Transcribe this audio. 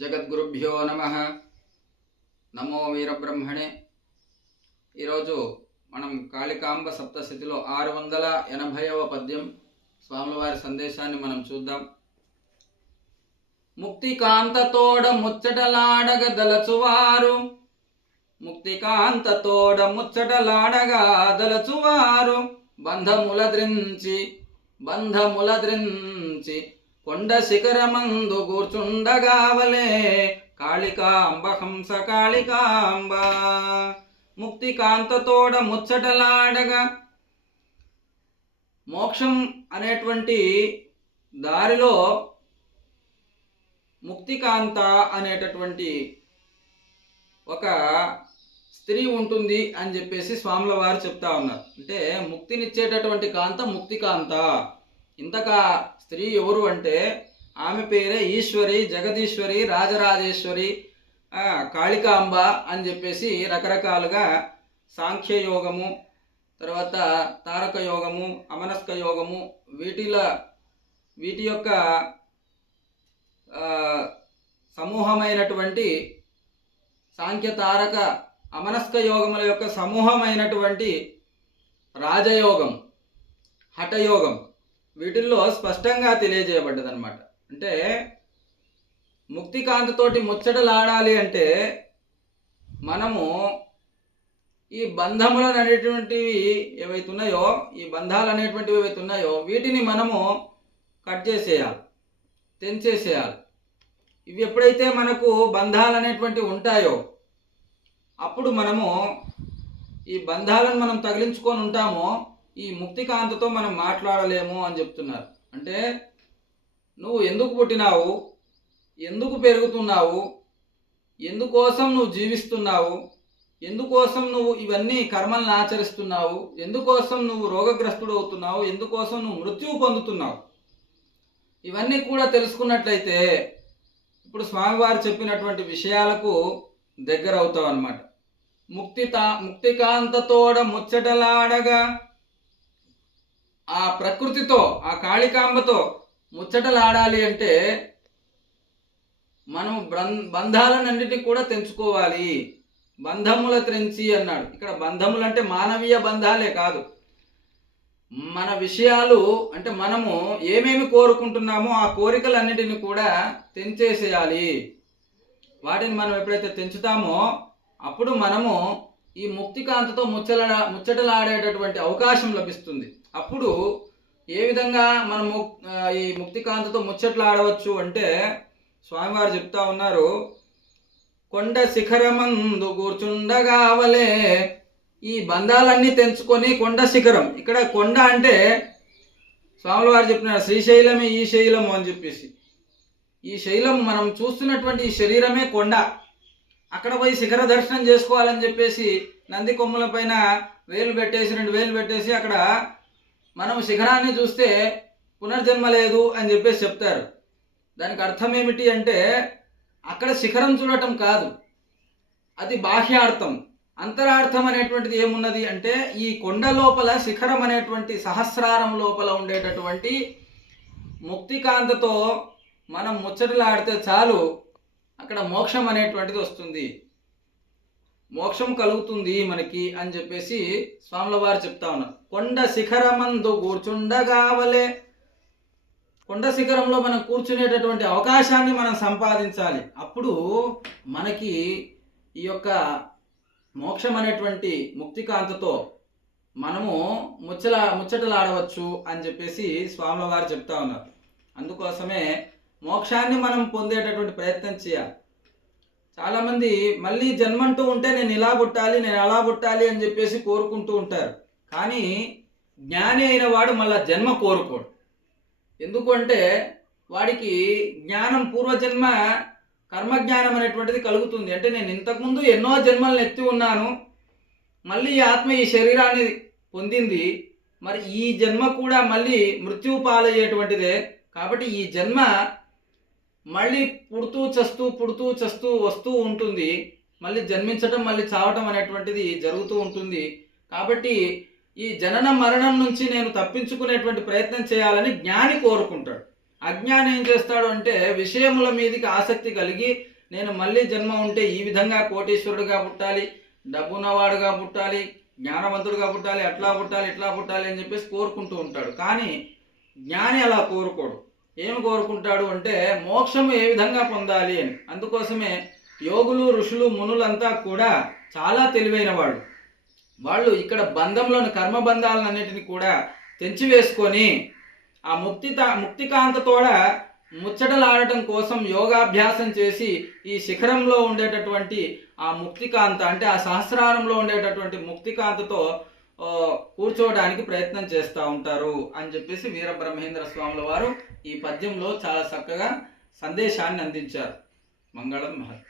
జగద్గురుభ్యో నమః. నమో వీరబ్రహ్మణే. ఈరోజు మనం కాళికాంబ సప్తశతిలో 680వ పద్యం స్వామివారి సందేశాన్ని మనం చూద్దాం. ముక్తికాంతతోడ ముచ్చటలాడగ దలచువారు, ముక్తికాంతతోడ ముచ్చటలాడగా దలచువారు, బంధములద్రించి కొండ శిఖరమందు కూర్చుండగావలే కాళికాంబ హంస కాళికాంబ. ముక్తికాంతతోడ ముచ్చటలాడగా, మోక్షం అనేటువంటి దారిలో ముక్తికాంత అనేటటువంటి ఒక స్త్రీ ఉంటుంది అని చెప్పేసి స్వాముల వారు చెప్తా ఉన్నారు. అంటే ముక్తినిచ్చేటటువంటి కాంత ముక్తికాంత. ఇంతకా స్త్రీ ఎవరు అంటే ఆమె పేరే ఈశ్వరి, జగదీశ్వరి, రాజరాజేశ్వరి, కాళికాంబ అని చెప్పేసి రకరకాలుగా సాంఖ్యయోగము, తర్వాత తారక యోగము, అమనస్క యోగము, వీటి యొక్క సమూహమైనటువంటి సాంఖ్య తారక అమనస్క యోగముల యొక్క సమూహమైనటువంటి రాజయోగం, హఠయోగం, వీటిల్లో స్పష్టంగా తెలియజేయబడ్డది అనమాట. అంటే ముక్తికాంతతోటి ముచ్చటలాడాలి అంటే మనము ఈ బంధములు అనేటువంటివి ఏవైతే ఉన్నాయో, ఈ బంధాలు అనేటువంటివి ఏవైతే ఉన్నాయో వీటిని మనము కట్ చేసేయాలి, తెంచేసేయాలి. ఇవి ఎప్పుడైతే మనకు బంధాలు అనేటువంటివి ఉంటాయో అప్పుడు మనము ఈ బంధాలను మనం తగిలించుకొని ఉంటామో ఈ ముక్తికాంతతో మనం మాట్లాడలేము అని చెప్తున్నారు. అంటే నువ్వు ఎందుకు పుట్టినావు, ఎందుకు పెరుగుతున్నావు, ఎందుకోసం నువ్వు జీవిస్తున్నావు, ఎందుకోసం నువ్వు ఇవన్నీ కర్మలను ఆచరిస్తున్నావు, ఎందుకోసం నువ్వు రోగగ్రస్తుడు అవుతున్నావు, ఎందుకోసం నువ్వు మృత్యువు పొందుతున్నావు, ఇవన్నీ కూడా తెలుసుకున్నట్లయితే ఇప్పుడు స్వామివారు చెప్పినటువంటి విషయాలకు దగ్గర అవుతావు అన్నమాట. ముక్తికాంతతోడ ముచ్చటలాడగా, ఆ ప్రకృతితో, ఆ కాళికాంబతో ముచ్చటలాడాలి అంటే మనం బంధాలన్నింటినీ కూడా తెంచుకోవాలి. బంధముల త్రెంచి అన్నాడు. ఇక్కడ బంధములు అంటే మానవీయ బంధాలే కాదు, మన విషయాలు అంటే మనము ఏమేమి కోరుకుంటున్నామో ఆ కోరికలన్నిటిని కూడా తెంచేసేయాలి. వాటిని మనం ఎప్పుడైతే తెంచుతామో అప్పుడు మనము ఈ ముక్తికాంతతో ముచ్చటలాడేటటువంటి అవకాశం లభిస్తుంది. అప్పుడు ఏ విధంగా మనము ఈ ముక్తికాంతతో ముచ్చట్లాడవచ్చు అంటే స్వామివారు చెప్తా ఉన్నారు, కొండ శిఖరమందు కూర్చుండగావలే. ఈ బంధాలన్నీ తెంచుకొని కొండ శిఖరం, ఇక్కడ కొండ అంటే స్వాముల వారు చెప్పినారు శ్రీశైలమే ఈ శైలము అని చెప్పేసి. ఈ శైలం మనం చూస్తున్నటువంటి ఈ శరీరమే కొండ. అక్కడ పోయి శిఖర దర్శనం చేసుకోవాలని చెప్పేసి నంది కొమ్ముల పైన వేలు పెట్టేసి 2 వేలు పెట్టేసి అక్కడ మనం శిఖరాన్ని చూస్తే పునర్జన్మ లేదు అని చెప్పేసి చెప్తారు. దానికి అర్థం ఏమిటి అంటే అక్కడ శిఖరం చూడటం కాదు, అది బాహ్యార్థం. అంతరార్థం అనేటువంటిది ఏమున్నది అంటే ఈ కొండ లోపల శిఖరం అనేటువంటి సహస్రారం లోపల ఉండేటటువంటి ముక్తికాంతతో మనం ముచ్చటలాడితే చాలు, అక్కడ మోక్షం అనేటువంటిది వస్తుంది, మోక్షం కలుగుతుంది మనకి అని చెప్పేసి స్వాముల వారు చెప్తా ఉన్నారు. కొండ శిఖరమందు కూర్చుండగావలే. కొండ శిఖరంలో మనం కూర్చునేటటువంటి అవకాశాన్ని మనం సంపాదించాలి. అప్పుడు మనకి ఈ యొక్క మోక్షం అనేటువంటి ముక్తికాంతతో మనము ముచ్చటలాడవచ్చు అని చెప్పేసి స్వాముల వారు చెప్తా ఉన్నారు. అందుకోసమే మోక్షాన్ని మనం పొందేటటువంటి ప్రయత్నం చేయాలి. చాలామంది మళ్ళీ జన్మంటూ ఉంటే నేను ఇలా పుట్టాలి, నేను అలా పుట్టాలి అని చెప్పేసి కోరుకుంటూ ఉంటారు. కానీ జ్ఞాని అయిన వాడు మళ్ళా జన్మ కోరుకోడు. ఎందుకు అంటే వాడికి జ్ఞానం, పూర్వజన్మ కర్మజ్ఞానం అనేటువంటిది కలుగుతుంది. అంటే నేను ఇంతకుముందు ఎన్నో జన్మలను ఎత్తి ఉన్నాను, మళ్ళీ ఈ ఆత్మ ఈ శరీరాన్ని పొందింది, మరి ఈ జన్మ కూడా మళ్ళీ మృత్యువు పాలయ్యేటువంటిదే. కాబట్టి ఈ జన్మ మళ్ళీ పుడుతూ చస్తూ వస్తూ ఉంటుంది. మళ్ళీ జన్మించటం, మళ్ళీ చావటం అనేటువంటిది జరుగుతూ ఉంటుంది. కాబట్టి ఈ జనన మరణం నుంచి నేను తప్పించుకునేటువంటి ప్రయత్నం చేయాలని జ్ఞాని కోరుకుంటాడు. అజ్ఞాని ఏం చేస్తాడు అంటే విషయముల మీదకి ఆసక్తి కలిగి నేను మళ్ళీ జన్మ ఉంటే ఈ విధంగా కోటీశ్వరుడుగా పుట్టాలి, డబ్బున్నవాడుగా పుట్టాలి, జ్ఞానవంతుడుగా పుట్టాలి, అట్లా పుట్టాలి, ఇట్లా పుట్టాలి అని చెప్పేసి కోరుకుంటూ ఉంటాడు. కానీ జ్ఞాని అలా కోరుకోడు. ఏమి కోరుకుంటాడు అంటే మోక్షము ఏ విధంగా పొందాలి అని. అందుకోసమే యోగులు, ఋషులు, మునులంతా కూడా చాలా తెలివైన వాళ్ళు. వాళ్ళు ఇక్కడ బంధంలోని కర్మబంధాలన్నిటిని కూడా తెంచివేసుకొని ఆ ముక్తికాంతతోడ ముచ్చటలాడటం కోసం యోగాభ్యాసం చేసి ఈ శిఖరంలో ఉండేటటువంటి ఆ ముక్తికాంత అంటే ఆ సహస్రారంలో ఉండేటటువంటి ముక్తికాంతతో కూర్చోవడానికి ప్రయత్నం చేస్తూ ఉంటారు అని చెప్పేసి వీరబ్రహ్మేంద్ర స్వాముల వారు ఈ పద్యంలో చాలా చక్కగా సందేశాన్ని అందించారు. మంగళం మహత్.